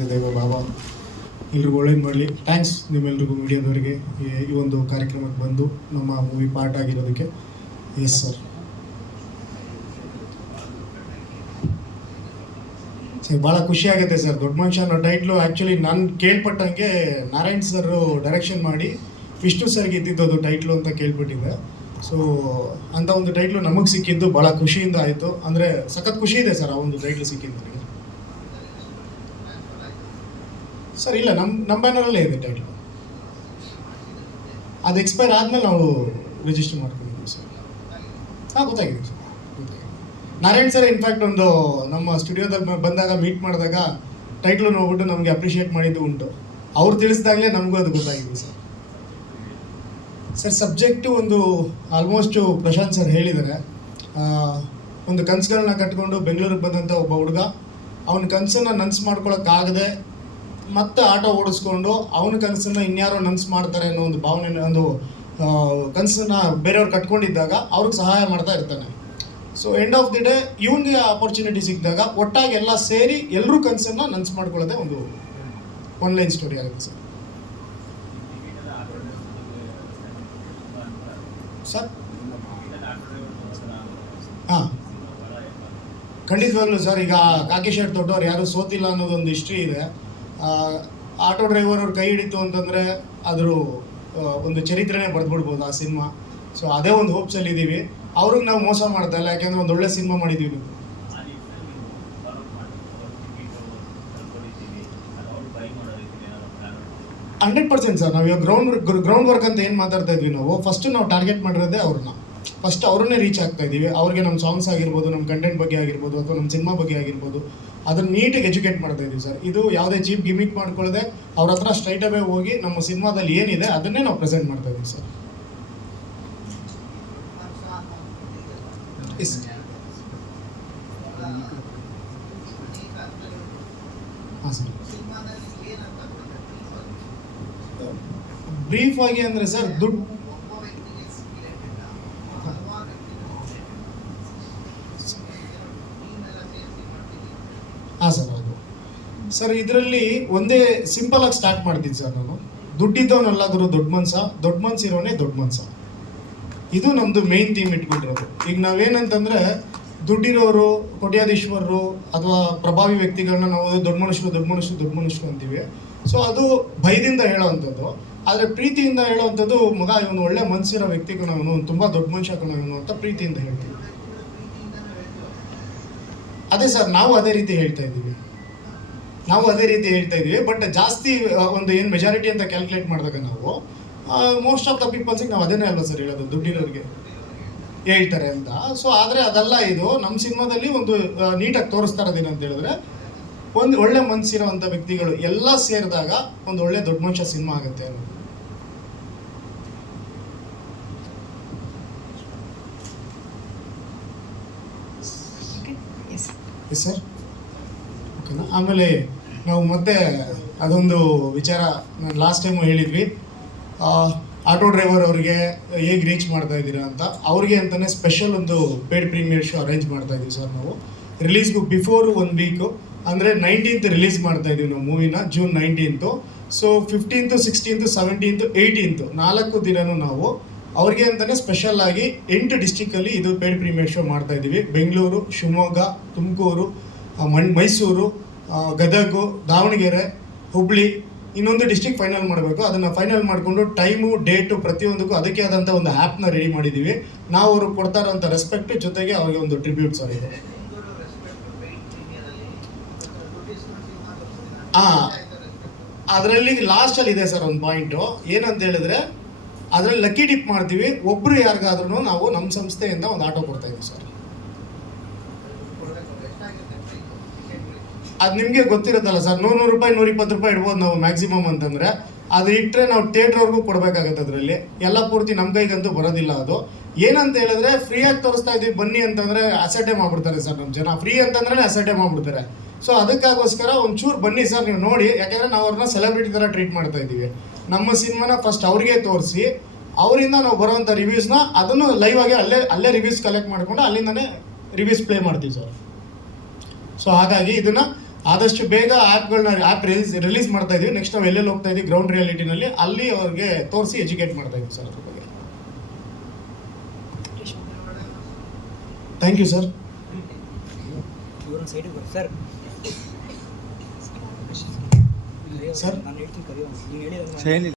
ದೇವ ಬಾಬಾ ಎಲ್ರಿಗೂ ಒಳ್ಳೇದು ಮಾಡಲಿ. ಥ್ಯಾಂಕ್ಸ್ ನಿಮ್ಮೆಲ್ರಿಗೂ ಮೀಡಿಯಾದವರಿಗೆ ಈ ಒಂದು ಕಾರ್ಯಕ್ರಮಕ್ಕೆ ಬಂದು ನಮ್ಮ ಮೂವಿ ಪಾರ್ಟ್ ಆಗಿರೋದಕ್ಕೆ. ಎಸ್ ಸರ್, ಭಾಳ ಖುಷಿ ಆಗುತ್ತೆ ಸರ್. ದೊಡ್ಡ ಮನುಷ್ಯ ಅನ್ನೋ ಟೈಟ್ಲು ಆ್ಯಕ್ಚುಲಿ ನಾನು ಕೇಳ್ಪಟ್ಟಂಗೆ ನಾರಾಯಣ್ ಸರ್ ಡೈರೆಕ್ಷನ್ ಮಾಡಿ ವಿಷ್ಣು ಸರ್ಗೆ ಇದ್ದಿದ್ದು ಟೈಟ್ಲು ಅಂತ ಕೇಳ್ಬಿಟ್ಟಿದ್ದೆ. ಸೊ ಅಂಥ ಒಂದು ಟೈಟ್ಲು ನಮಗೆ ಸಿಕ್ಕಿದ್ದು ಭಾಳ ಖುಷಿಯಿಂದ ಆಯಿತು. ಅಂದರೆ ಸಖತ್ ಖುಷಿ ಇದೆ ಸರ್ ಆ ಒಂದು ಟೈಟ್ಲು ಸಿಕ್ಕಿದ್ದು ನನಗೆ. ಸರ್ ಇಲ್ಲ, ನಮ್ಮ ಬ್ಯಾನರಲ್ಲೇ ಇದೆ ಟೈಟ್ಲು. ಅದು ಎಕ್ಸ್ಪೈರ್ ಆದಮೇಲೆ ನಾವು ರಿಜಿಸ್ಟರ್ ಮಾಡ್ಕೊಂಡಿದ್ದೀವಿ ಸರ್. ಹಾಂ, ಗೊತ್ತಾಗಿದೆ ಸರ್, ಗೊತ್ತಾಗಿದೆ. ನಾರಾಯಣ್ ಸರ್ ಇನ್ಫ್ಯಾಕ್ಟ್ ಒಂದು ನಮ್ಮ ಸ್ಟುಡಿಯೋದಾಗ ಬಂದಾಗ ಮೀಟ್ ಮಾಡಿದಾಗ ಟೈಟ್ಲು ನೋಡ್ಬಿಟ್ಟು ನಮಗೆ ಅಪ್ರಿಷಿಯೇಟ್ ಮಾಡಿದ್ದು ಉಂಟು. ಅವ್ರು ತಿಳಿಸಿದಾಗಲೇ ನಮಗೂ ಅದು ಗೊತ್ತಾಗಿದೆ ಸರ್. ಸರ್ ಸಬ್ಜೆಕ್ಟು ಒಂದು ಆಲ್ಮೋಸ್ಟು ಪ್ರಶಾಂತ್ ಸರ್ ಹೇಳಿದ್ದಾರೆ. ಒಂದು ಕನಸುಗಳನ್ನ ಕಟ್ಕೊಂಡು ಬೆಂಗಳೂರಿಗೆ ಬಂದಂಥ ಒಬ್ಬ ಹುಡುಗ ಅವನ ಕನಸನ್ನು ನನಸು ಮಾಡ್ಕೊಳಕ್ಕಾಗದೆ ಮತ್ತೆ ಆಟೋ ಓಡಿಸ್ಕೊಂಡು ಅವನ ಕನಸನ್ನು ಇನ್ಯಾರೋ ನನಸು ಮಾಡ್ತಾರೆ ಅನ್ನೋ ಒಂದು ಭಾವನೆ, ಒಂದು ಕನಸನ್ನು ಬೇರೆಯವ್ರು ಕಟ್ಕೊಂಡಿದ್ದಾಗ ಅವ್ರಿಗೆ ಸಹಾಯ ಮಾಡ್ತಾ ಇರ್ತಾನೆ. So end of the day ಇವನಿಗೆ ಆಪರ್ಚುನಿಟಿ ಸಿಕ್ಕಿದಾಗ ಒಟ್ಟಾಗಿ ಎಲ್ಲ ಸೇರಿ ಎಲ್ಲರೂ ಕನಸನ್ನು ನನಸು ಮಾಡ್ಕೊಳ್ಳೋದೇ ಒಂದು ಆನ್ಲೈನ್ ಸ್ಟೋರಿ ಆಗುತ್ತೆ ಸರ್. ಸರ್ ಹಾಂ, ಖಂಡಿತವಾಗ್ಲೂ ಸರ್. ಈಗ ಕಾಕಿ ಶರ್ಟ್ ದೊಡ್ಡವ್ರು ಯಾರು ಸೋತಿಲ್ಲ ಅನ್ನೋದೊಂದು ಹಿಸ್ಟ್ರಿ ಇದೆ. ಆಟೋ ಡ್ರೈವರ್ ಅವ್ರು ಕೈ ಹಿಡಿತು ಅಂತಂದರೆ ಅದ್ರ ಒಂದು ಚರಿತ್ರೆನೇ ಬರೆದ್ಬಿಡ್ಬೋದು ಆ ಸಿನಿಮಾ. ಸೊ ಅದೇ ಒಂದು ಹೋಪ್ಸಲ್ಲಿ ಇದ್ದೀವಿ. ಅವ್ರಿಗೆ ನಾವು ಮೋಸ ಮಾಡ್ತಾ ಇಲ್ಲ, ಯಾಕೆಂದರೆ ಒಂದು ಒಳ್ಳೆ ಸಿನಿಮಾ ಮಾಡಿದ್ದೀವಿ. 100% ಸರ್. ನಾವು ಇವಾಗ ಗ್ರೌಂಡ್ ವರ್ಕ್ ಅಂತ ಏನು ಮಾತಾಡ್ತಾ ಇದ್ವಿ, ನಾವು ಫಸ್ಟ್ ನಾವು ಟಾರ್ಗೆಟ್ ಮಾಡಿರೋದೇ ಅವ್ರನ್ನ. ಫಸ್ಟ್ ಅವ್ರನ್ನೇ ರೀಚ್ ಆಗ್ತಾ ಇದ್ದೀವಿ. ಅವ್ರಿಗೆ ನಮ್ಮ ಸಾಂಗ್ಸ್ ಆಗಿರ್ಬೋದು, ನಮ್ಮ ಕಂಟೆಂಟ್ ಬಗ್ಗೆ ಆಗಿರ್ಬೋದು, ಅಥವಾ ನಮ್ಮ ಸಿನಿಮಾ ಬಗ್ಗೆ ಆಗಿರ್ಬೋದು, ಅದನ್ನು ನೀಟಾಗಿ ಎಜುಕೇಟ್ ಮಾಡ್ತಾ ಇದ್ದೀವಿ ಸರ್. ಇದು ಯಾವುದೇ ಚೀಪ್ ಗಿಮಿಕ್ ಮಾಡ್ಕೊಳ್ಳದೆ ಅವ್ರ ಹತ್ರ ಸ್ಟ್ರೈಟ್ ಅವೇ ಹೋಗಿ ನಮ್ಮ ಸಿನಿಮಾದಲ್ಲಿ ಏನಿದೆ ಅದನ್ನೇ ನಾವು ಪ್ರೆಸೆಂಟ್ ಮಾಡ್ತಾ ಇದ್ದೀವಿ ಸರ್. ಹಾಂ ಸರ್, ಬ್ರೀಫ್ ಆಗಿ ಅಂದರೆ ಸರ್, ದುಡ್ಡು ಹಾಂ ಸರ್, ಹೌದು ಸರ್. ಇದರಲ್ಲಿ ಒಂದೇ ಸಿಂಪಲ್ ಆಗಿ ಸ್ಟಾರ್ಟ್ ಮಾಡ್ತೀನಿ ಸರ್. ನಾನು ದುಡ್ಡಿದ್ದವನಲ್ಲ ಗುರು ದೊಡ್ಡ ಮನ್ಸಿರೋನೇ ದೊಡ್ಡ ಮನ್ಸ. ಇದು ನಮ್ಮದು ಮೇನ್ ಥೀಮ್ ಇಟ್ಬಿಟ್ಟಿರೋದು. ಈಗ ನಾವೇನಂತಂದರೆ ದುಡ್ಡಿರೋರು, ಕೋಟ್ಯಾಧೀಶ್ವರರು ಅಥವಾ ಪ್ರಭಾವಿ ವ್ಯಕ್ತಿಗಳನ್ನ ನಾವು ದೊಡ್ಡ ಮನುಷ್ಯರು ಅಂತೀವಿ. ಸೊ ಅದು ಭಯದಿಂದ ಹೇಳೋವಂಥದ್ದು. ಆದರೆ ಪ್ರೀತಿಯಿಂದ ಹೇಳೋವಂಥದ್ದು, ಮಗ ಇವನು ಒಳ್ಳೆ ಮನಸ್ಸಿರೋ ವ್ಯಕ್ತಿ ಕಣ, ಇವನು ತುಂಬ ದೊಡ್ಡ ಮನುಷ್ಯ ಕಣ ಇವನು ಅಂತ ಪ್ರೀತಿಯಿಂದ ಹೇಳ್ತೀವಿ. ಅದೇ ಸರ್, ನಾವು ಅದೇ ರೀತಿ ಹೇಳ್ತಾ ಇದ್ದೀವಿ. ಬಟ್ ಜಾಸ್ತಿ ಒಂದು ಏನು ಮೆಜಾರಿಟಿ ಅಂತ ಕ್ಯಾಲ್ಕುಲೇಟ್ ಮಾಡಿದಾಗ ನಾವು ಮೋಸ್ಟ್ ಆಫ್ ದ ಪೀಪಲ್ಸಿಗೆ ನಾವು ಅದನ್ನೇ ಅಲ್ವಾ ಸರ್ ಹೇಳೋದು, ದುಡ್ಡಿರೋರಿಗೆ ಹೇಳ್ತಾರೆ ಅಂತ. ಸೊ ಆದರೆ ಅದಲ್ಲ, ಇದು ನಮ್ಮ ಸಿನಿಮಾದಲ್ಲಿ ಒಂದು ನೀಟಾಗಿ ತೋರಿಸ್ತಾ ಇರೋದೇನು ಅಂತ ಹೇಳಿದ್ರೆ, ಒಂದು ಒಳ್ಳೆ ಮನಸ್ಸಿರೋವಂಥ ವ್ಯಕ್ತಿಗಳು ಎಲ್ಲ ಸೇರಿದಾಗ ಒಂದು ಒಳ್ಳೆ ದೊಡ್ಡ ಮನುಷ್ಯ ಸಿನಿಮಾ ಆಗುತ್ತೆ ಅನ್ನೋದು. ಎಸ್ ಸರ್, ಓಕೆನಾ. ಆಮೇಲೆ ನಾವು ಮತ್ತೆ ಅದೊಂದು ವಿಚಾರ ನಾನು ಲಾಸ್ಟ್ ಟೈಮು ಹೇಳಿದ್ವಿ, ಆಟೋ ಡ್ರೈವರ್ ಅವರಿಗೆ ಹೇಗೆ ರೀಚ್ ಮಾಡ್ತಾ ಇದ್ದೀರಾ ಅಂತ. ಅವ್ರಿಗೆ ಅಂತಲೇ ಸ್ಪೆಷಲ್ ಒಂದು ಪೇಡ್ ಪ್ರೀಮಿಯರ್ ಶೋ ಅರೇಂಜ್ ಮಾಡ್ತಾ ಇದ್ದೀವಿ ಸರ್. ನಾವು ರಿಲೀಸ್ಗೂ ಬಿಫೋರ್ 1 ವೀಕು, ಅಂದರೆ 19th ರಿಲೀಸ್ ಮಾಡ್ತಾ ಇದ್ದೀವಿ ನಾವು ಮೂವಿನ, June 19th. So 15th, 16th, 17th, 18th 4 ದಿನವೂ ನಾವು ಅವ್ರಿಗೆ ಅಂತಲೇ ಸ್ಪೆಷಲ್ ಆಗಿ 8 ಡಿಸ್ಟಿಕಲ್ಲಿ ಇದು ಪೇಡ್ ಪ್ರೀಮಿಯರ್ ಶೋ ಮಾಡ್ತಾ ಇದ್ದೀವಿ. ಬೆಂಗಳೂರು, ಶಿವಮೊಗ್ಗ, ತುಮಕೂರು, ಮೈಸೂರು, ಗದಗ, ದಾವಣಗೆರೆ, ಹುಬ್ಳಿ, ಇನ್ನೊಂದು ಡಿಸ್ಟಿಕ್ ಫೈನಲ್ ಮಾಡಬೇಕು. ಅದನ್ನು ಫೈನಲ್ ಮಾಡಿಕೊಂಡು ಟೈಮು, ಡೇಟು ಪ್ರತಿಯೊಂದಕ್ಕೂ ಅದಕ್ಕೆ ಆದಂಥ ಒಂದು ಆ್ಯಪ್ನ ರೆಡಿ ಮಾಡಿದ್ದೀವಿ. ನಾವು ಅವ್ರಿಗೆ ಕೊಡ್ತಾ ಇರೋಂಥ ರೆಸ್ಪೆಕ್ಟ್ ಜೊತೆಗೆ ಅವ್ರಿಗೆ ಒಂದು ಟ್ರಿಬ್ಯೂಟ್ ಸರ್ ಇದೆ. ಅದರಲ್ಲಿ ಲಾಸ್ಟಲ್ಲಿ ಇದೆ ಸರ್ ಒಂದು ಪಾಯಿಂಟು, ಏನಂತ ಹೇಳಿದ್ರೆ ಅದರಲ್ಲಿ ಲಕ್ಕಿ ಡಿಪ್ ಮಾಡ್ತೀವಿ. ಒಬ್ಬರು ಯಾರಿಗಾದ್ರೂ ನಾವು ನಮ್ಮ ಸಂಸ್ಥೆಯಿಂದ ಒಂದು ಆಟೋ ಕೊಡ್ತಾ ಇದ್ದೀವಿ ಸರ್. ಅದು ನಿಮಗೆ ಗೊತ್ತಿರುತ್ತಲ್ಲ ಸರ್, 100 ರೂಪಾಯಿ 120 ರೂಪಾಯಿ ಇಡ್ಬೋದು ನಾವು ಮ್ಯಾಕ್ಸಿಮಮ್ ಅಂತಂದರೆ. ಅದು ಇಟ್ಟರೆ ನಾವು ಥಿಯೇಟ್ರವ್ರಿಗೂ ಕೊಡಬೇಕಾಗತ್ತೆ. ಅದರಲ್ಲಿ ಎಲ್ಲ ಪೂರ್ತಿ ನಮ್ಮ ಕೈಗಂತೂ ಬರೋದಿಲ್ಲ. ಅದು ಏನಂತ ಹೇಳಿದ್ರೆ, ಫ್ರೀಯಾಗಿ ತೋರಿಸ್ತಾ ಇದ್ದೀವಿ ಬನ್ನಿ ಅಂತಂದರೆ ಅಸೆಟೇ ಮಾಡಿಬಿಡ್ತಾರೆ ಸರ್ ನಮ್ಮ ಜನ. ಫ್ರೀ ಅಂತಂದ್ರೆ ಅಸೆಟೇ ಮಾಡಿಬಿಡ್ತಾರೆ. ಸೊ ಅದಕ್ಕಾಗೋಸ್ಕರ ಒಂಚೂರು ಬನ್ನಿ ಸರ್ ನೀವು ನೋಡಿ, ಯಾಕೆಂದರೆ ನಾವು ಅವ್ರನ್ನ ಸೆಲೆಬ್ರಿಟಿ ಥರ ಟ್ರೀಟ್ ಮಾಡ್ತಾ ಇದ್ದೀವಿ. ನಮ್ಮ ಸಿನಿಮಾನ ಫಸ್ಟ್ ಅವ್ರಿಗೆ ತೋರಿಸಿ, ಅವರಿಂದ ನಾವು ಬರೋವಂಥ ರಿವ್ಯೂಸ್ನ ಅದನ್ನು ಲೈವ್ ಆಗಿ ಅಲ್ಲೇ ರಿವ್ಯೂಸ್ ಕಲೆಕ್ಟ್ ಮಾಡಿಕೊಂಡು ಅಲ್ಲಿಂದನೇ ರಿವ್ಯೂಸ್ ಪ್ಲೇ ಮಾಡ್ತೀವಿ ಸರ್. ಸೊ ಹಾಗಾಗಿ ಇದನ್ನು ಆದಷ್ಟು ಬೇಗ ಆ್ಯಪ್ ರಿಲೀಸ್ ಮಾಡ್ತಾ ಇದೀವಿ. ನೆಕ್ಸ್ಟ್ ನಾವು ಎಲ್ಲೆಲ್ಲಿ ಹೋಗ್ತಾ ಇದೀವಿ ಗ್ರೌಂಡ್ ರಿಯಾಲಿಟಿನಲ್ಲಿ ಅಲ್ಲಿ ಅವ್ರಿಗೆ ತೋರಿಸಿ ಎಜುಕೇಟ್ ಮಾಡ್ತಾ ಇದೀವಿ ಸರ್ ಅದ್ರ ಬಗ್ಗೆ. Thank you sir. Sir sir ನಾನು ಹೇಳ್ತೀನಿ ಕರಿಯೋಣ, ನೀವು ಹೇಳಿದ್ರೆ